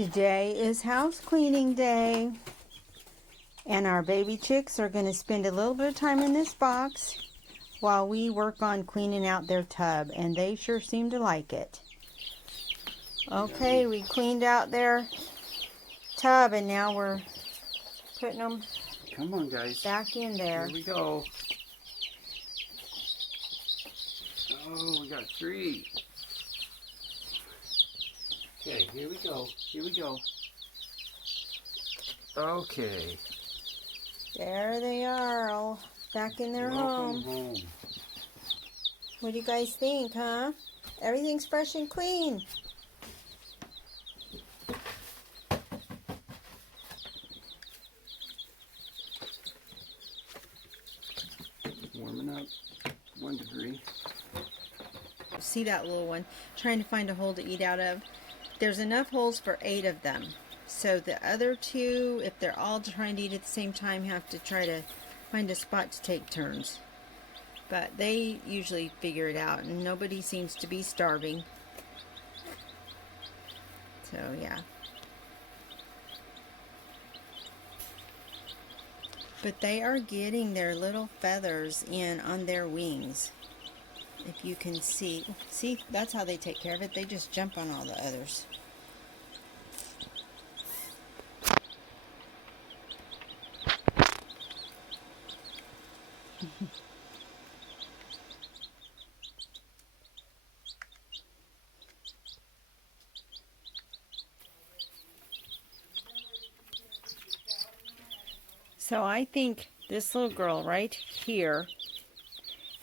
Today is house cleaning day, and our baby chicks are going to spend a little bit of time in this box while we work on cleaning out their tub, and they sure seem to like it. Okay, we cleaned out their tub, and now we're putting them Come on, guys. back in there. Here we go. Oh, we got 3. Okay, here we go. Here we go. Okay. There they are, all back in their Welcome home. What do you guys think, huh? Everything's fresh and clean. Warming up 1 degree. See that little one trying to find a hole to eat out of? There's enough holes for 8 of them. So the other 2, if they're all trying to eat at the same time, have to try to find a spot to take turns. But they usually figure it out, and nobody seems to be starving. So yeah. But they are getting their little feathers in on their wings. If you can see, that's how they take care of it. They just jump on all the others. So I think this little girl right here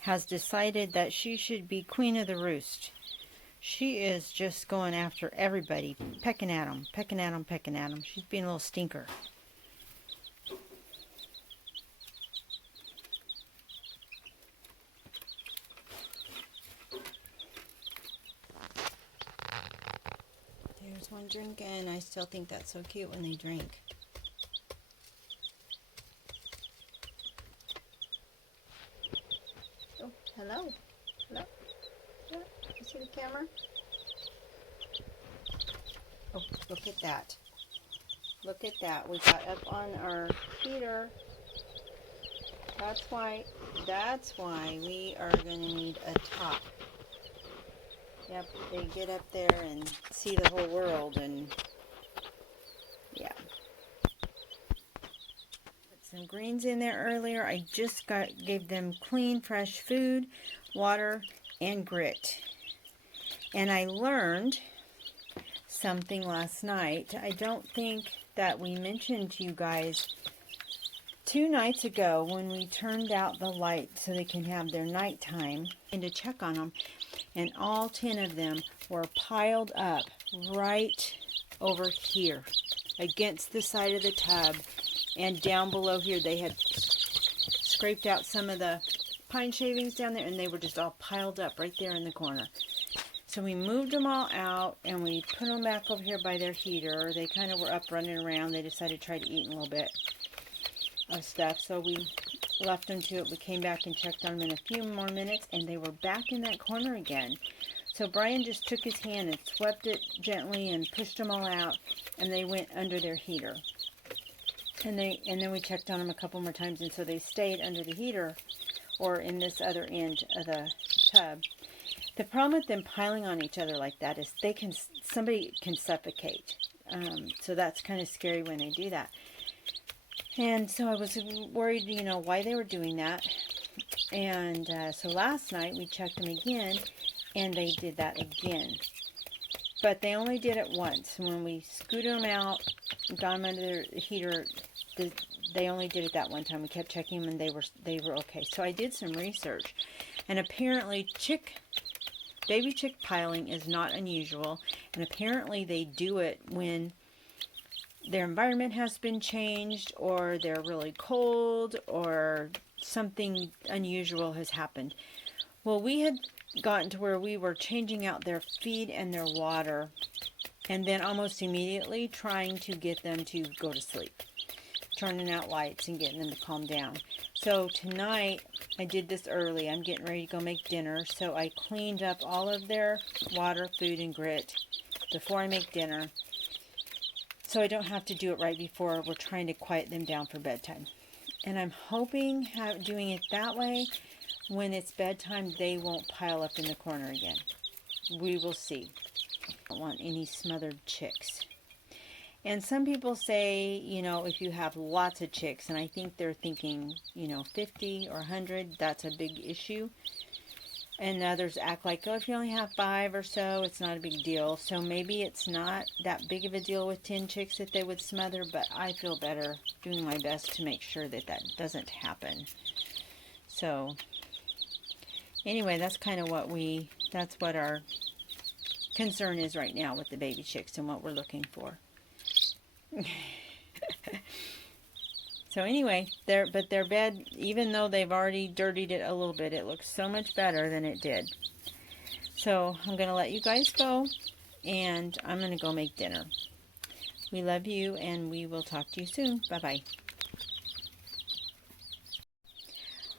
has decided that she should be queen of the roost. She is just going after everybody, pecking at them, pecking at them, pecking at them. She's being a little stinker. There's one drinking. I still think that's so cute when they drink. Oh, hello. Hello. Yeah, you see the camera? Oh, look at that. Look at that. We got up on our heater. That's why we are going to need a top. Yep, they get up there and see the whole world, and yeah. Put some greens in there earlier. I just gave them clean, fresh food, water, and grit. And I learned something last night. I don't think that we mentioned to you guys 2 nights ago when we turned out the light so they can have their nighttime, and to check on them, and all 10 of them were piled up right over here against the side of the tub, and down below here they had scraped out some of the pine shavings down there, and they were just all piled up right there in the corner. So we moved them all out, and we put them back over here by their heater. They kind of were up running around. They decided to try to eat a little bit of stuff, so we left them to it. We came back and checked on them in a few more minutes, and they were back in that corner again. So Brian just took his hand and swept it gently and pushed them all out, and they went under their heater. And then we checked on them a couple more times, and so they stayed under the heater or in this other end of the tub. The problem with them piling on each other like that is somebody can suffocate. So that's kind of scary when they do that. And so I was worried, why they were doing that. And so last night we checked them again, and they did that again. But they only did it once. When we scooted them out, got them under the heater, they only did it that one time. We kept checking them, and they were okay. So I did some research, and apparently baby chick piling is not unusual, and apparently they do it when their environment has been changed, or they're really cold, or something unusual has happened. Well, we had gotten to where we were changing out their feed and their water, and then almost immediately trying to get them to go to sleep, turning out lights and getting them to calm down. So tonight, I did this early. I'm getting ready to go make dinner, so I cleaned up all of their water, food, and grit before I make dinner. so I don't have to do it right before we're trying to quiet them down for bedtime. And I'm hoping doing it that way, when it's bedtime, they won't pile up in the corner again. We will see. I don't want any smothered chicks. And some people say, you know, if you have lots of chicks, and I think they're thinking, you know, 50 or 100, that's a big issue. And others act like, oh, if you only have 5 or so, it's not a big deal. So maybe it's not that big of a deal with 10 chicks that they would smother, but I feel better doing my best to make sure that that doesn't happen. So anyway, that's kind of that's what our concern is right now with the baby chicks and what we're looking for. So anyway, their bed, even though they've already dirtied it a little bit, it looks so much better than it did. So I'm going to let you guys go, and I'm going to go make dinner. We love you, and we will talk to you soon. Bye-bye.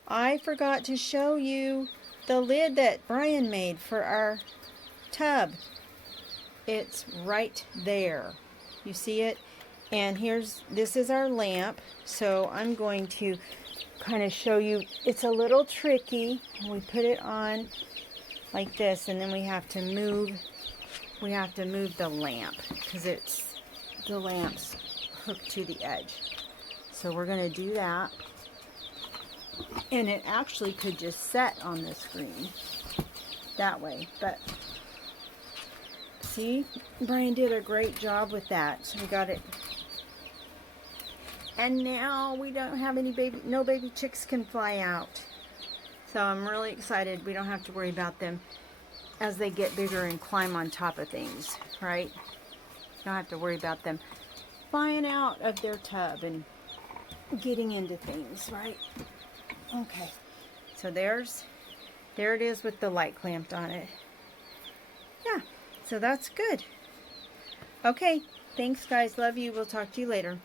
I forgot to show you the lid that Brian made for our tub. It's right there. You see it? And this is our lamp. So I'm going to kind of show you. It's a little tricky. We put it on like this, and then we have to move the lamp because the lamp's hooked to the edge. So we're going to do that. And it actually could just set on the screen that way, but see, Brian did a great job with that. So we got it. And now we don't have no baby chicks can fly out. So I'm really excited. We don't have to worry about them as they get bigger and climb on top of things, right? Don't have to worry about them flying out of their tub and getting into things, right? Okay. So there it is with the light clamped on it. Yeah. So that's good. Okay. Thanks, guys. Love you. We'll talk to you later.